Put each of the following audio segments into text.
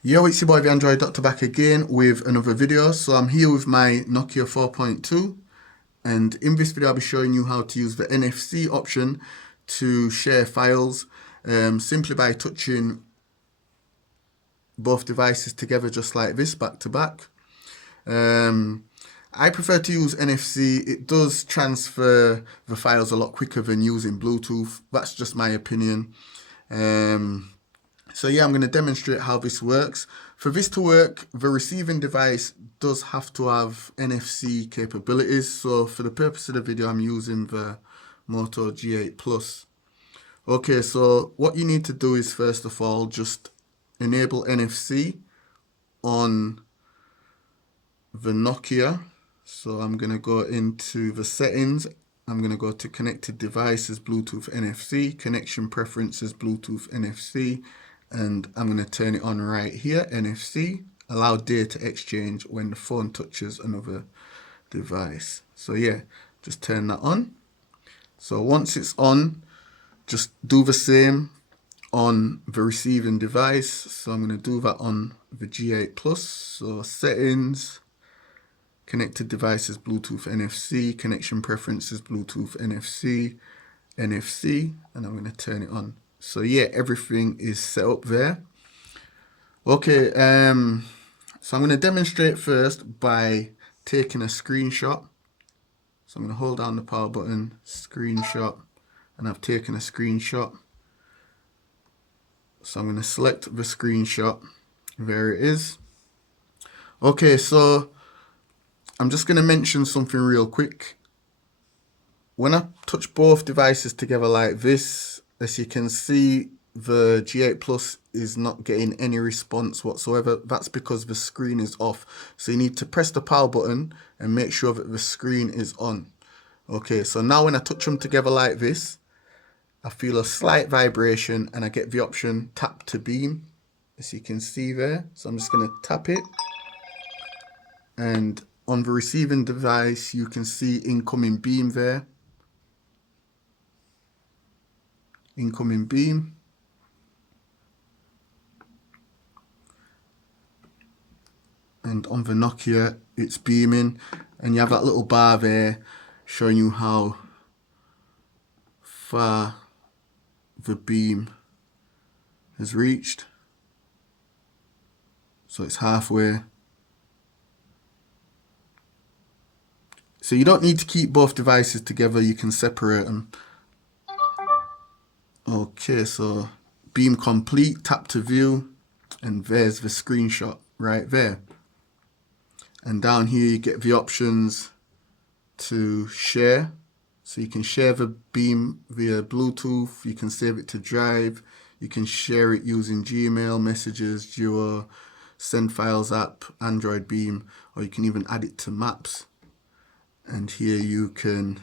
Yo, it's your boy the Android Doctor back again with another video. So I'm here with my Nokia 4.2, and in this video I'll be showing you how to use the NFC option to share files simply by touching both devices together just like this, back to back. I prefer to use NFC. It does transfer the files a lot quicker than using Bluetooth. That's just my opinion. So yeah, I'm going to demonstrate how this works. For this to work, the receiving device does have to have NFC capabilities. So for the purpose of the video, I'm using the Moto G8 Plus. Okay, so what you need to do is first of all, just enable NFC on the Nokia. So I'm going to go into the settings. I'm going to go to connected devices, Bluetooth NFC, connection preferences, Bluetooth NFC. And I'm going to turn it on right here, NFC, allow data exchange when the phone touches another device. So yeah, just turn that on. So once it's on, just do the same on the receiving device. So I'm going to do that on the G8 Plus. So settings, connected devices, Bluetooth NFC, connection preferences, Bluetooth NFC, NFC, and I'm going to turn it on. So yeah, everything is set up there. Okay, so I'm going to demonstrate first by taking a screenshot. So I'm going to hold down the power button, screenshot, and I've taken a screenshot. So I'm going to select the screenshot. There it is. Okay, so I'm just going to mention something real quick. When I touch both devices together like this, as you can see, the G8 Plus is not getting any response whatsoever. That's because the screen is off. So you need to press the power button and make sure that the screen is on. Okay, so now when I touch them together like this, I feel a slight vibration and I get the option tap to beam, as you can see there. So I'm just going to tap it. And on the receiving device, you can see incoming beam there. Incoming beam. And on the Nokia, it's beaming, and you have that little bar there showing you how far the beam has reached. So it's halfway. So you don't need to keep both devices together, you can separate them. Okay, so beam complete, tap to view, and there's the screenshot right there. And down here you get the options to share. So you can share the beam via Bluetooth, you can save it to Drive, you can share it using Gmail, Messages, Duo, Send Files app, Android Beam, or you can even add it to Maps. And here you can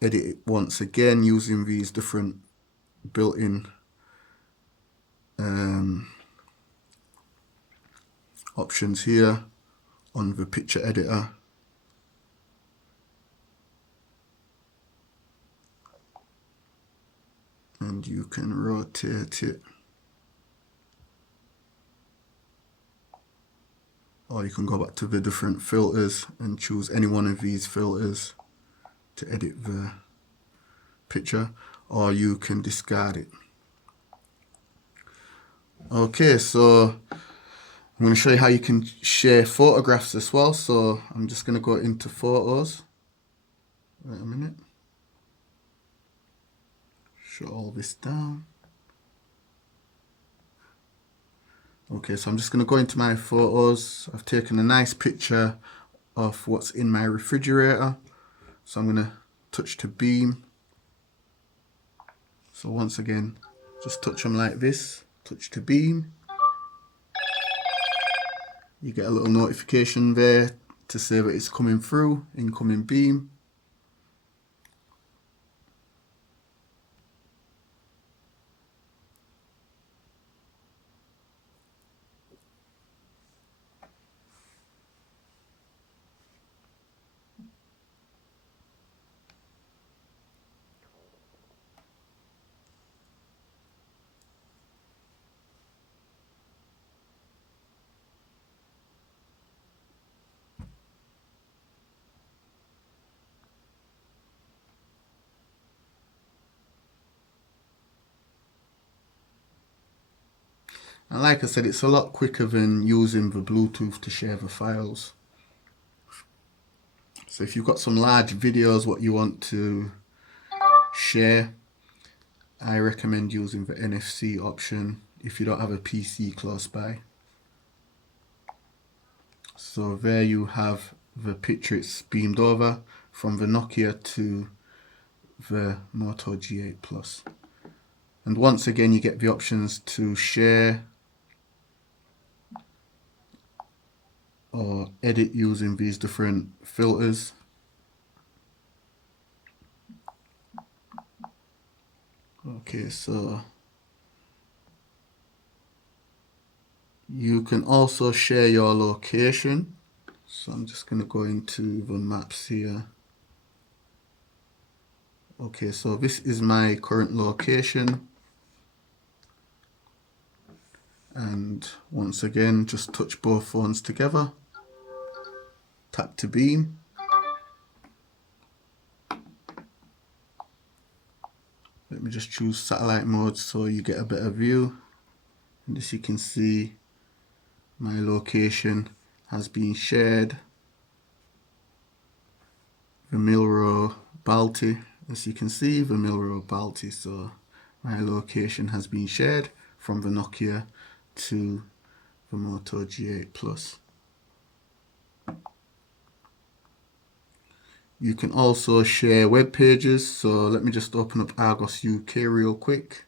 edit it once again using these different built-in options here on the picture editor. And you can rotate it, or you can go back to the different filters and choose any one of these filters to edit the picture, or you can discard it. Okay, so I'm going to show you how you can share photographs as well. So I'm just going to go into photos. Wait a minute. Shut all this down. Okay, so I'm just going to go into my photos. I've taken a nice picture of what's in my refrigerator. So I'm going to touch to beam. So once again, just touch them like this. Touch to beam. You get a little notification there to say that it's coming through, incoming beam. And like I said, it's a lot quicker than using the Bluetooth to share the files. So if you've got some large videos what you want to share, I recommend using the NFC option if you don't have a PC close by. So there you have the picture. It's beamed over from the Nokia to the Moto G8 Plus. And once again, you get the options to share or edit using these different filters. Okay, so you can also share your location. So I'm just going to go into the maps here. Okay, so this is my current location. And once again, just touch both phones together. Tap to beam. Let me just choose satellite mode so you get a better view. And as you can see, my location has been shared. Vimilro Balti, as you can see, Vimilro Balti. So my location has been shared from the Nokia to the Moto G8 Plus. You can also share web pages. So let me just open up Argos UK real quick.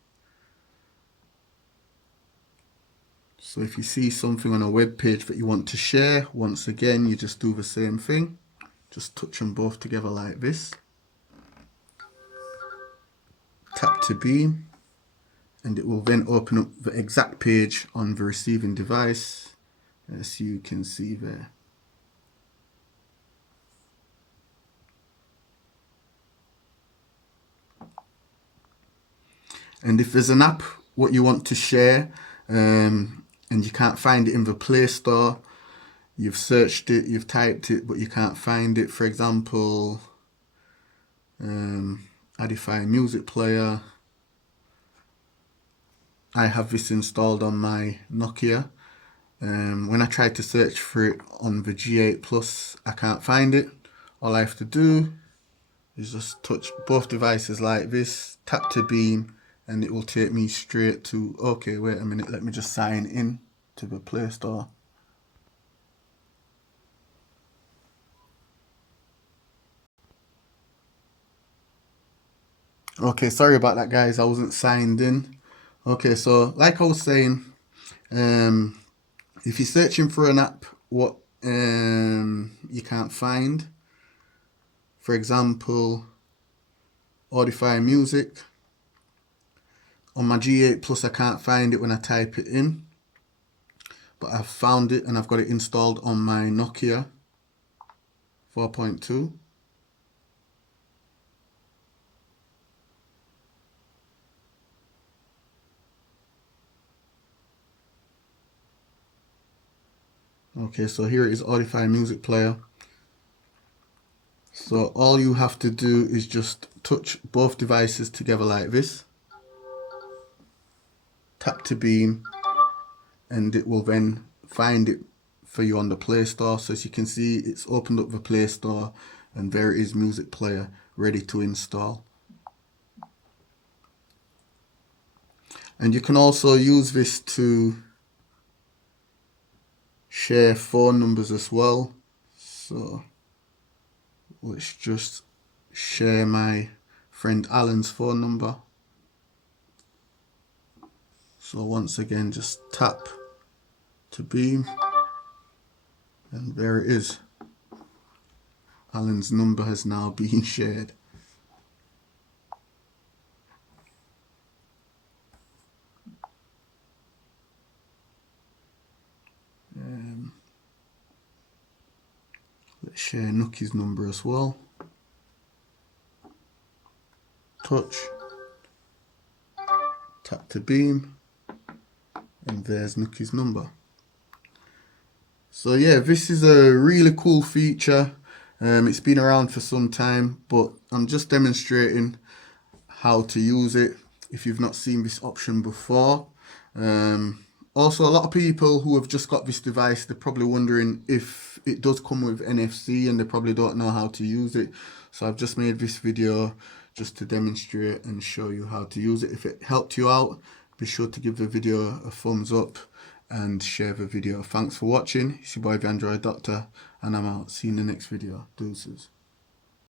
So if you see something on a web page that you want to share, once again, you just do the same thing. Just touch them both together like this. Tap to beam, and it will then open up the exact page on the receiving device, as you can see there. And if there's an app what you want to share and you can't find it in the Play Store, you've searched it, you've typed it, but you can't find it. For example, Adify Music Player. I have this installed on my Nokia. When I try to search for it on the G8 Plus, I can't find it. All I have to do is just touch both devices like this, tap to beam, and it will take me straight to, okay, wait a minute, let me just sign in to the Play Store. Okay, sorry about that, guys. I wasn't signed in. Okay, so like I was saying, if you're searching for an app what you can't find, for example, Audify Music, on my G8 Plus I can't find it when I type it in, but I've found it and I've got it installed on my Nokia 4.2. Okay, so here it is, Audify Music Player. So all you have to do is just touch both devices together like this, tap to beam, and it will then find it for you on the Play Store. So as you can see, it's opened up the Play Store and there it is, Music Player, ready to install. And you can also use this to share phone numbers as well. So let's just share my friend Alan's phone number. So once again, just tap to beam, and there it is. Alan's number has now been shared. Let's share Nuki's number as well. Touch, tap to beam, and there's Nuki's number. So yeah, this is a really cool feature. It's been around for some time, but I'm just demonstrating how to use it. If you've not seen this option before, Also, a lot of people who have just got this device, they're probably wondering if it does come with NFC and they probably don't know how to use it. So I've just made this video just to demonstrate and show you how to use it. If it helped you out, be sure to give the video a thumbs up and share the video. Thanks for watching. It's your boy the Android Doctor, and I'm out. See you in the next video. Deuces.